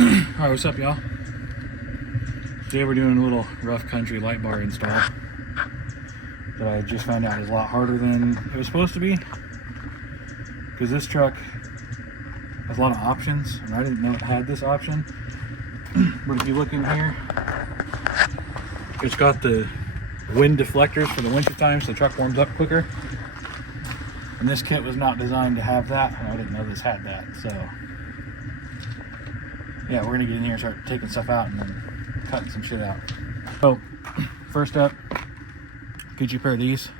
Alright, what's up, y'all? Today we're doing a little rough country light bar install that I just found out is a lot harder than it was supposed to be, because this truck has a lot of options and I didn't know it had this option. But if you look in here, it's got the wind deflectors for the winter time so the truck warms up quicker, and this kit was not designed to have that, and I didn't know this had that. So yeah, we're gonna get in here and start taking stuff out and then cutting some shit out. So first up, get you a pair of these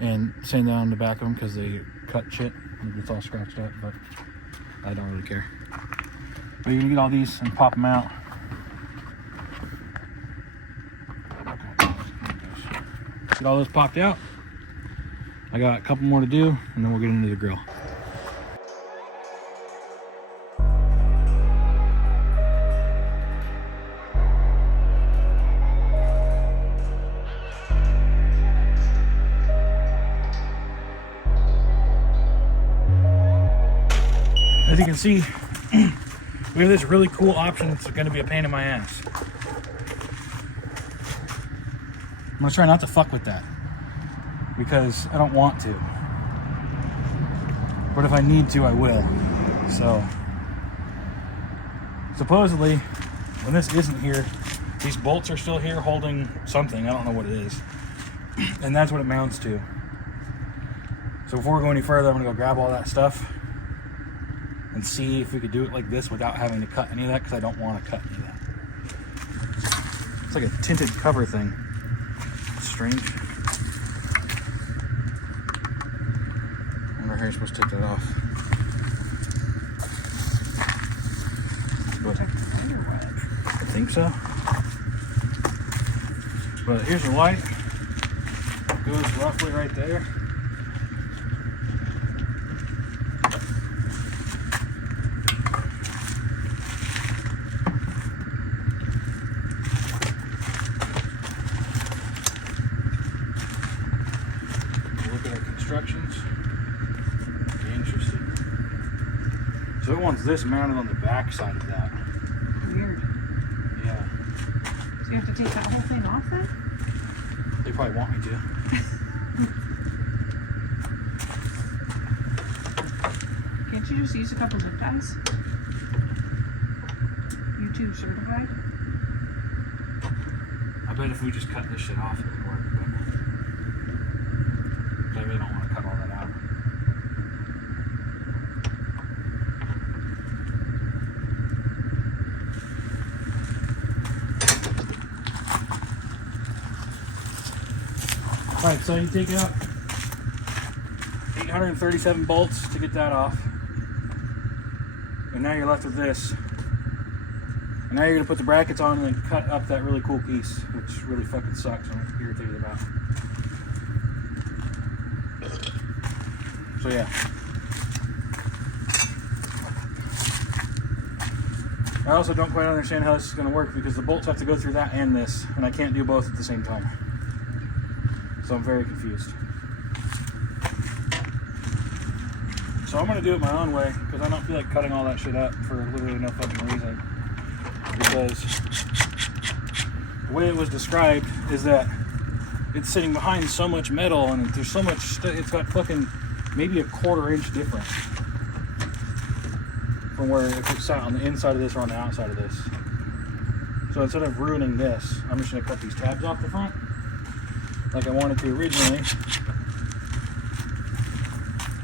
and sand down the back of them because they cut shit and it's all scratched up, but I don't really care. But you're gonna get all these and pop them out. Get all those popped out. I got a couple more to do and then we'll get into the grill. As you can see, we have this really cool option that's going to be a pain in my ass. I'm going to try not to fuck with that because I don't want to. But if I need to, I will. So, supposedly, when this isn't here, these bolts are still here holding something. I don't know what it is. And that's what it mounts to. So before we go any further, I'm going to go grab all that stuff and see if we could do it like this without having to cut any of that, because I don't want to cut any of that. It's like a tinted cover thing. It's strange. I wonder how you're supposed to take that off. But I think so. But here's the light. It goes roughly right there. Instructions. Be interested. So it wants this mounted on the back side of that. Weird. Yeah. So you have to take that whole thing off then? They probably want me to. Can't you just use a couple zip ties? You too certified? I bet if we just cut this shit off, it would work. But I really don't want to cut all that out. Alright, so you take out 837 bolts to get that off. And now you're left with this. And now you're going to put the brackets on and then cut up that really cool piece, which really fucking sucks. I'm irritated about. So yeah. I also don't quite understand how this is going to work because the bolts have to go through that and this, and I can't do both at the same time. So I'm very confused. So I'm going to do it my own way because I don't feel like cutting all that shit up for literally no fucking reason. Because the way it was described is that it's sitting behind so much metal and there's so much, it's got fucking maybe a 1/4 inch difference from where if it sat on the inside of this or on the outside of this. So instead of ruining this, I'm just going to cut these tabs off the front like I wanted to originally.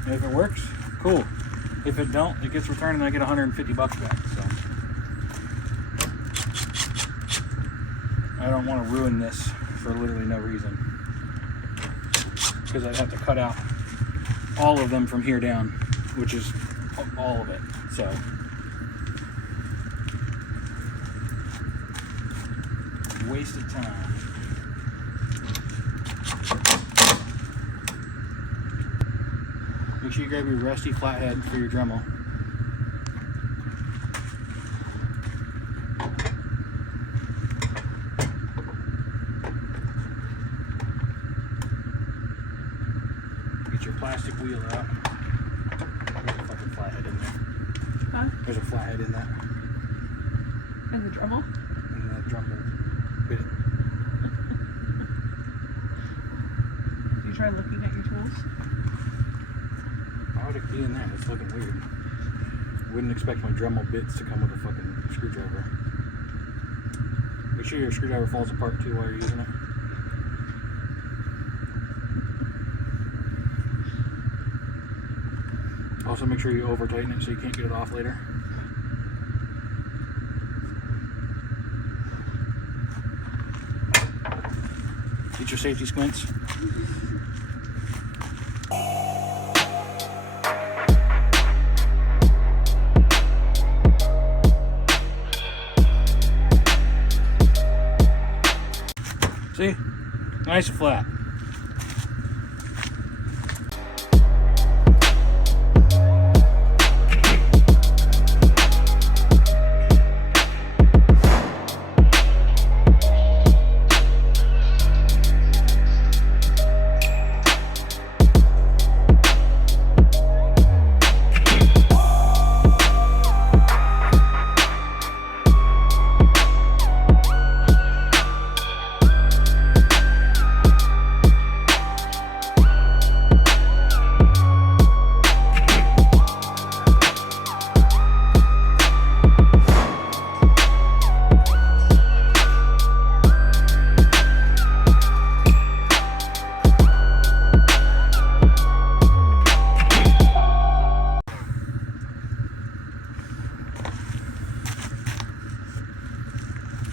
And if it works, cool. If it don't, it gets returned and I get $150 back. So I don't want to ruin this for literally no reason, because I'd have to cut out all of them from here down, which is all of it. So wasted time. Make sure you grab your rusty flathead for your Dremel. Get your plastic wheel out. There's a fucking flathead in there. Huh? There's a flathead in that. And the Dremel? And the Dremel bit. Did you try looking at your tools? Why would it be in there? It's looking weird. Wouldn't expect my Dremel bits to come with a fucking screwdriver. Make sure your screwdriver falls apart too while you're using it. Also make sure you over tighten it so you can't get it off later. Get your safety squints. See? Nice and flat.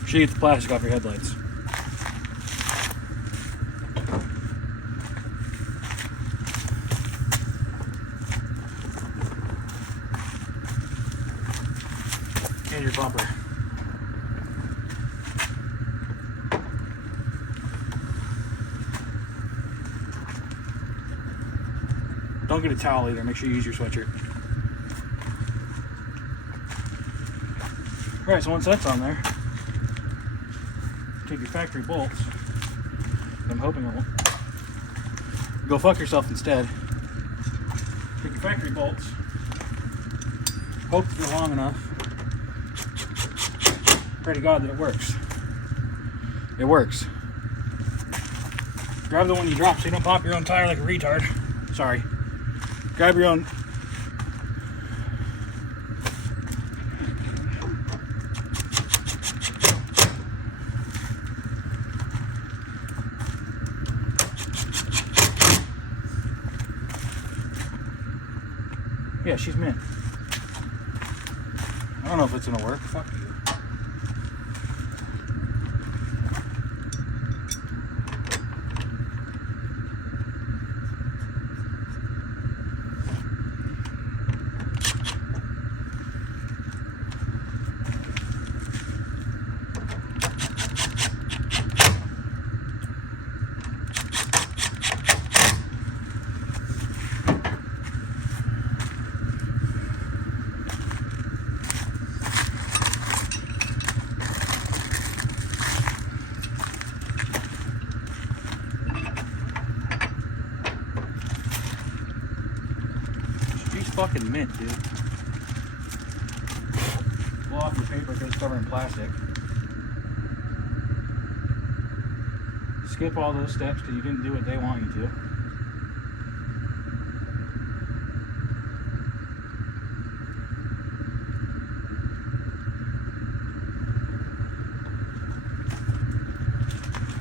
Should get the plastic off your headlights. And your bumper. Don't get a towel either. Make sure you use your sweatshirt. Alright, so once that's on there, take your factory bolts. I'm hoping it won't. Go fuck yourself instead. Take your factory bolts. Hope they're long enough. Pray to God that it works. It works. Grab the one you dropped so you don't pop your own tire like a retard. Sorry. Grab your own. Yeah, she's mint. I don't know if it's gonna work. Fuck you. Fucking mint, dude. Blow off your paper because it's covered in plastic. Skip all those steps because you didn't do what they want you to.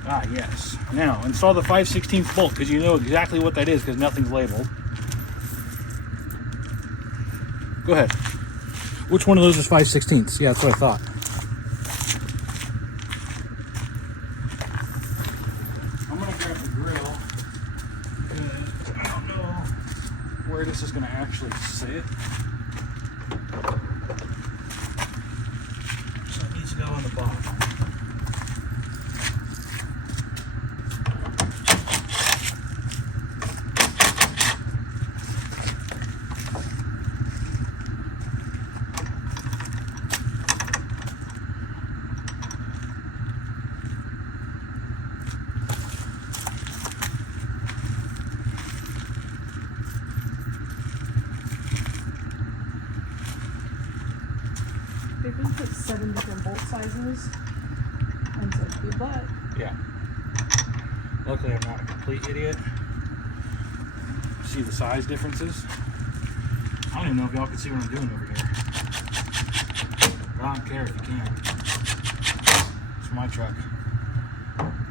Ah, yes. Now, install the 5/16 bolt because you know exactly what that is because nothing's labeled. Go ahead. Which one of those is 5/16? Yeah, that's what I thought. I'm gonna grab the grill because I don't know where this is gonna actually sit. So it needs to go on the bottom. They've been put 7 different bolt sizes. And said, good luck. Yeah. Luckily, I'm not a complete idiot. See the size differences? I don't even know if y'all can see what I'm doing over here. But I don't care if you can. It's my truck.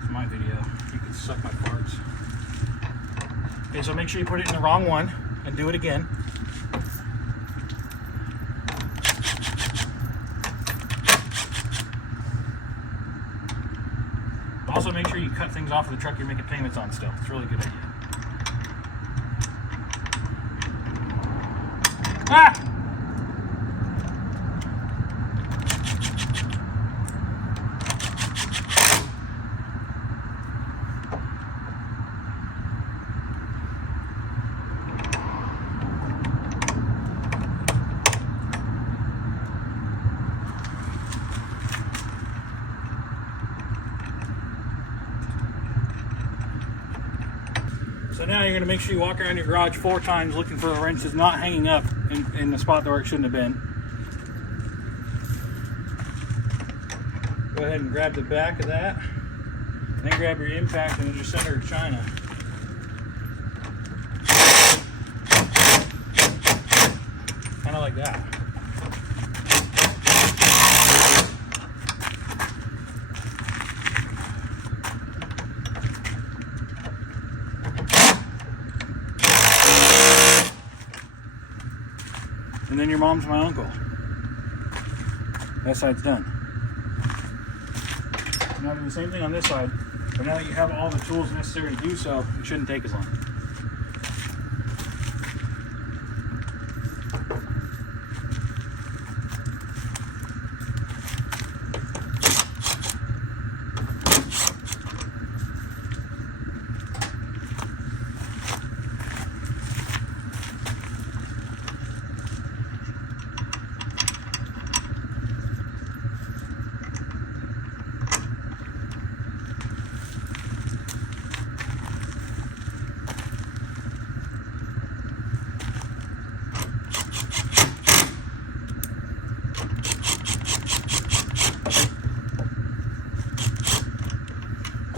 It's my video. You can suck my parts. Okay, so make sure you put it in the wrong one and do it again. Also, make sure you cut things off of the truck you're making payments on still. It's a really good idea. Ah! So now you're going to make sure you walk around your garage 4 times looking for the wrenches not hanging up in the spot where it shouldn't have been. Go ahead and grab the back of that. Then grab your impact and just center of China. Kind of like that. And then your mom's my uncle. That side's done. Now do the same thing on this side, but now that you have all the tools necessary to do so, it shouldn't take as long.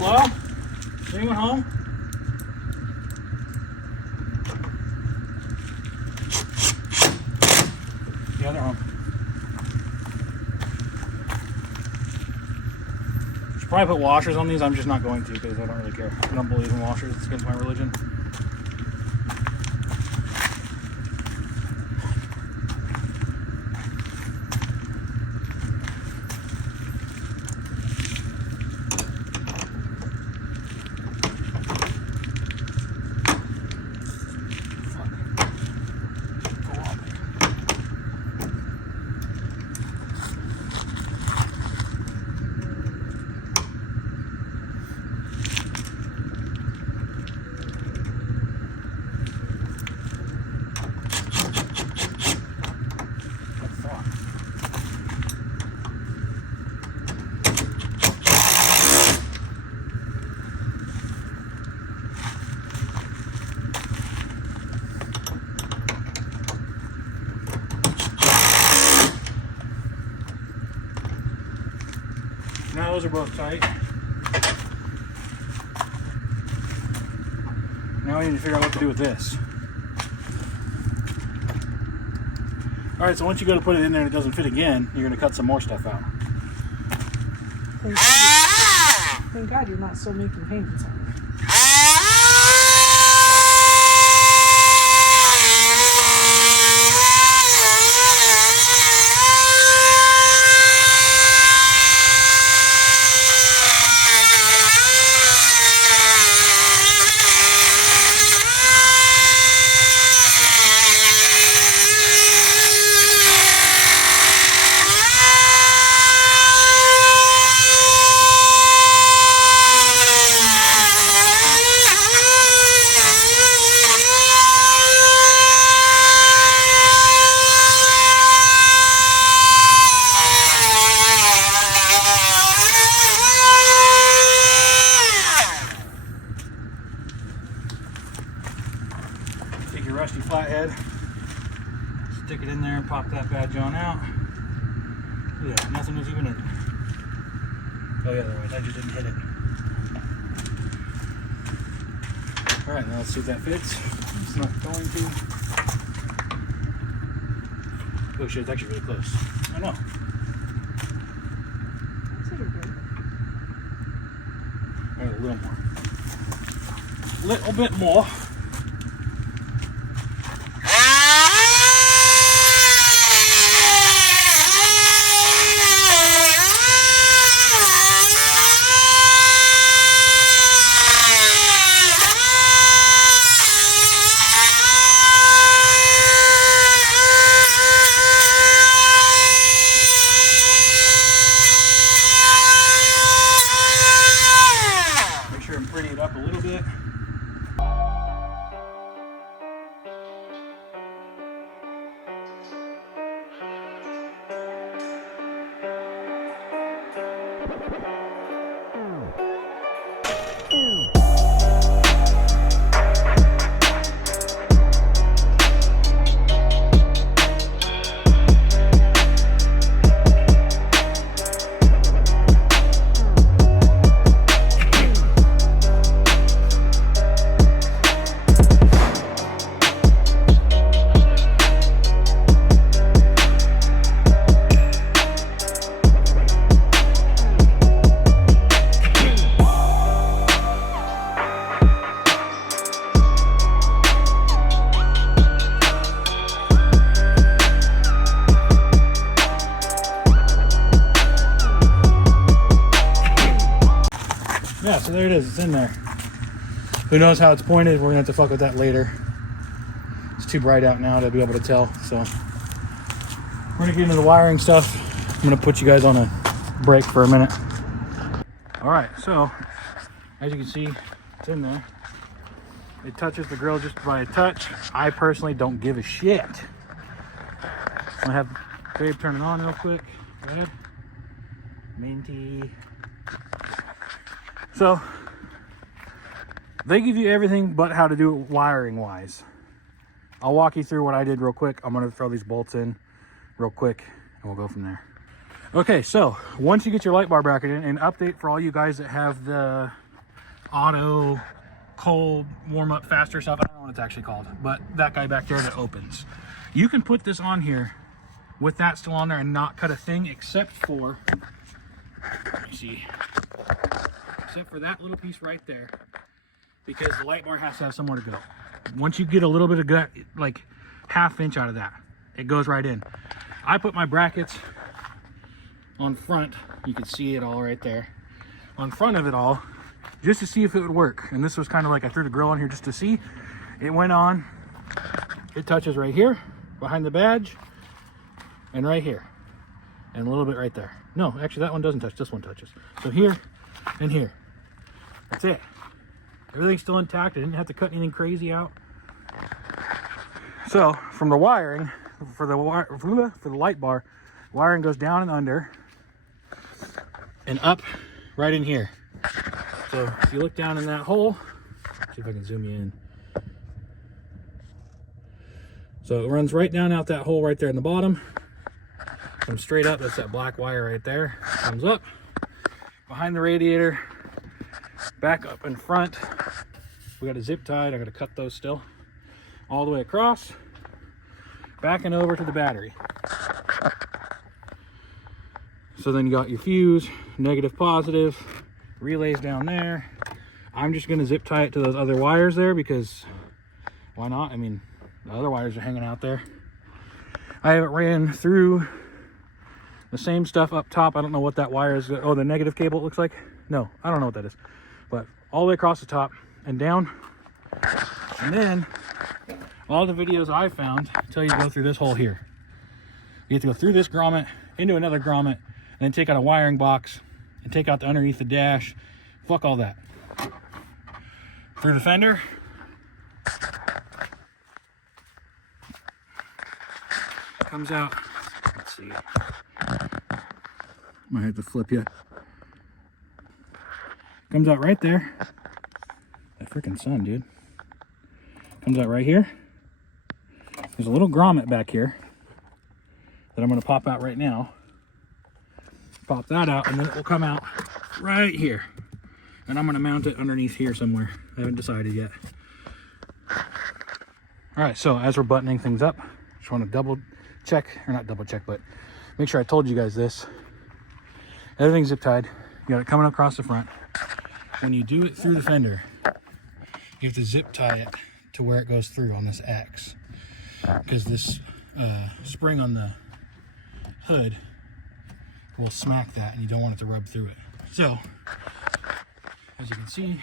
Hello? Is anyone home? Yeah, they're home. Should probably put washers on these. I'm just not going to because I don't really care. I don't believe in washers. It's against my religion. Now those are both tight. Now we need to figure out what to do with this. Alright, so once you go to put it in there and it doesn't fit again, you're going to cut some more stuff out. Thank God you're not still making payments on it. Take your rusty flathead, stick it in there and pop that bad John out. Yeah, nothing was even in it. Oh yeah, otherwise I just didn't hit it. Alright, now let's see if that fits. It's not going to. Oh shit, it's actually really close. I know. That's pretty good. Alright, a little more. Little bit more. Make sure I'm prettying it up a little bit. Yeah, so there it is. It's in there. Who knows how it's pointed? We're gonna have to fuck with that later. It's too bright out now to be able to tell. So we're gonna get into the wiring stuff. I'm gonna put you guys on a break for a minute. All right, so as you can see, it's in there. It touches the grill just by a touch. I personally don't give a shit. I'm gonna have Babe turn it on real quick. Go ahead. Minty. So they give you everything but how to do it wiring wise. I'll walk you through what I did real quick. I'm gonna throw these bolts in real quick and we'll go from there. Okay, so once you get your light bar bracket in, and update for all you guys that have the auto cold warm up faster stuff, I don't know what it's actually called, but that guy back there that opens. You can put this on here with that still on there and not cut a thing except for, let me see, except for that little piece right there, because the light bar has to have somewhere to go. Once you get a little bit of gut, like ½ inch out of that, it goes right in. I put my brackets on front, you can see it all right there, on front of it all, just to see if it would work. And this was kind of like, I threw the grill on here just to see. It went on, it touches right here, behind the badge, and right here, and a little bit right there. No, actually that one doesn't touch, this one touches. So here and here, that's it. Everything's still intact. I didn't have to cut anything crazy out. So from the wiring, for the light bar, wiring goes down and under and up right in here. So if you look down in that hole, see if I can zoom you in. So it runs right down out that hole right there in the bottom. Comes straight up, that's that black wire right there. Comes up behind the radiator, back up in front. We got a zip tied, I'm gonna cut those still. All the way across, back and over to the battery. So then you got your fuse, negative, positive, relays down there. I'm just gonna zip tie it to those other wires there because why not? I mean, the other wires are hanging out there. I have it ran through the same stuff up top. I don't know what that wire is. Oh, the negative cable it looks like. No, I don't know what that is. But all the way across the top and down. And then all the videos I found tell you to go through this hole here. You have to go through this grommet, into another grommet, and then take out a wiring box and take out the underneath the dash. Fuck all that. Through the fender. Comes out. Let's see. Might have to flip you. Comes out right there. That freaking sun, dude. Comes out right here. There's a little grommet back here that I'm going to pop out right now. pop that out, and then it will come out right here. And I'm going to mount it underneath here somewhere. I haven't decided yet. All right, so as we're buttoning things up, just want to double check, or not double check, but make sure I told you guys this. Everything's zip tied. You got it coming across the front. When you do it through the fender, you have to zip tie it to where it goes through on this X, because this spring on the hood will smack that, and you don't want it to rub through it. So, as you can see,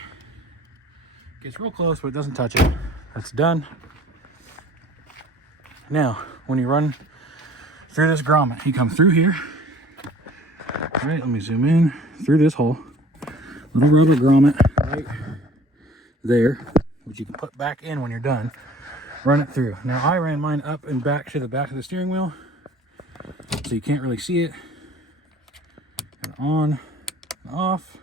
it gets real close, but it doesn't touch it. That's done. Now, when you run through this grommet, you come through here. All right, let me zoom in through this hole. Little rubber grommet right there, which you can put back in when you're done. Run it through. Now, I ran mine up and back to the back of the steering wheel, so you can't really see it. And on and off.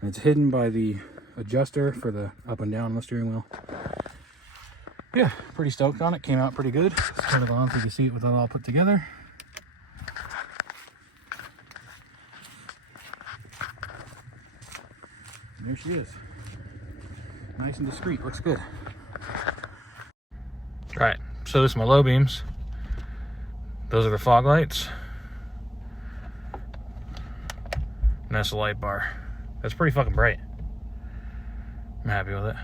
And it's hidden by the adjuster for the up and down on the steering wheel. Yeah, pretty stoked on it. Came out pretty good. Let's turn it on so you can see it with it all put together. And there she is. Nice and discreet. Looks good. Alright, so this is my low beams. Those are the fog lights. And that's the light bar. That's pretty fucking bright. I'm happy with it.